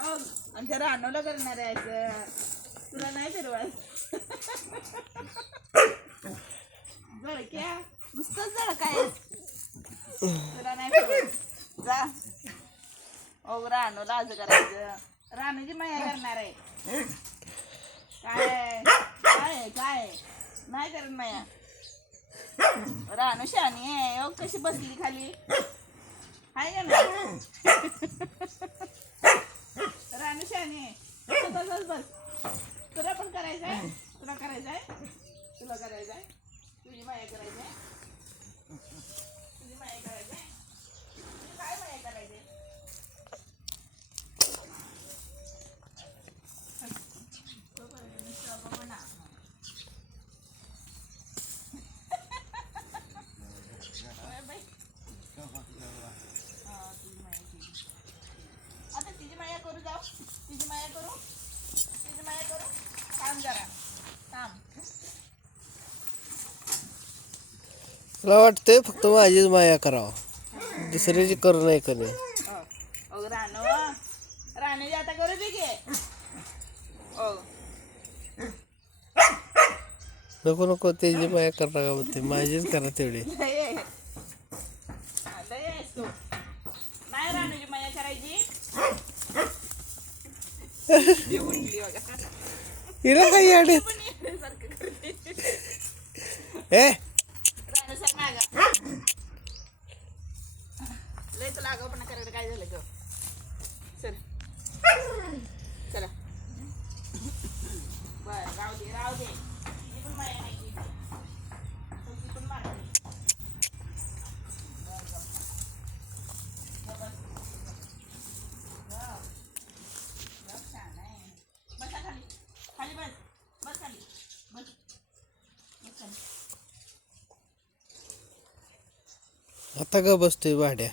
आमच्या रानोला करणार आहे तुला नाही फिरवायचं. जळक्या नुसतंच जळकाय तुला नाही फिरवायचं. जा रानोला असं करायचं. रानूची माया करणार आहे. काय काय काय नाही करत माया. रानू शानी आहे. कशी बसली खाली हाय का नाही. रानू शानी आहे. तसंच बस. तुला पण करायचंय. तुला करायचंय. तुला करायचंय. तुझी माया करायचंय. तुझी माया करायचंय. काय माया करायचंय. आता तिची माया करू जाऊ. तिची माया करू. तिची माया करू. थांब जरा थांब. मला वाटतंय फक्त माझीच माया करावं, दुसऱ्याची करू नाही कधी. रानू रानूची आता करू दे की. नको नको त्याची माया करा का म्हणते, माझीच करा तेवढी. नाही रानूची माया करायची. हिला काही अडे ए रानू सर मागा लय तुला आगाऊपणा करायला काय झालं ग. सर चला बर राहू दे राहू दे. मी पण माया नाही केली. ती पण मारते. बसा खाली खाली बस. बस खाली बस. बस खाली. आता का बसतोय भाड्या.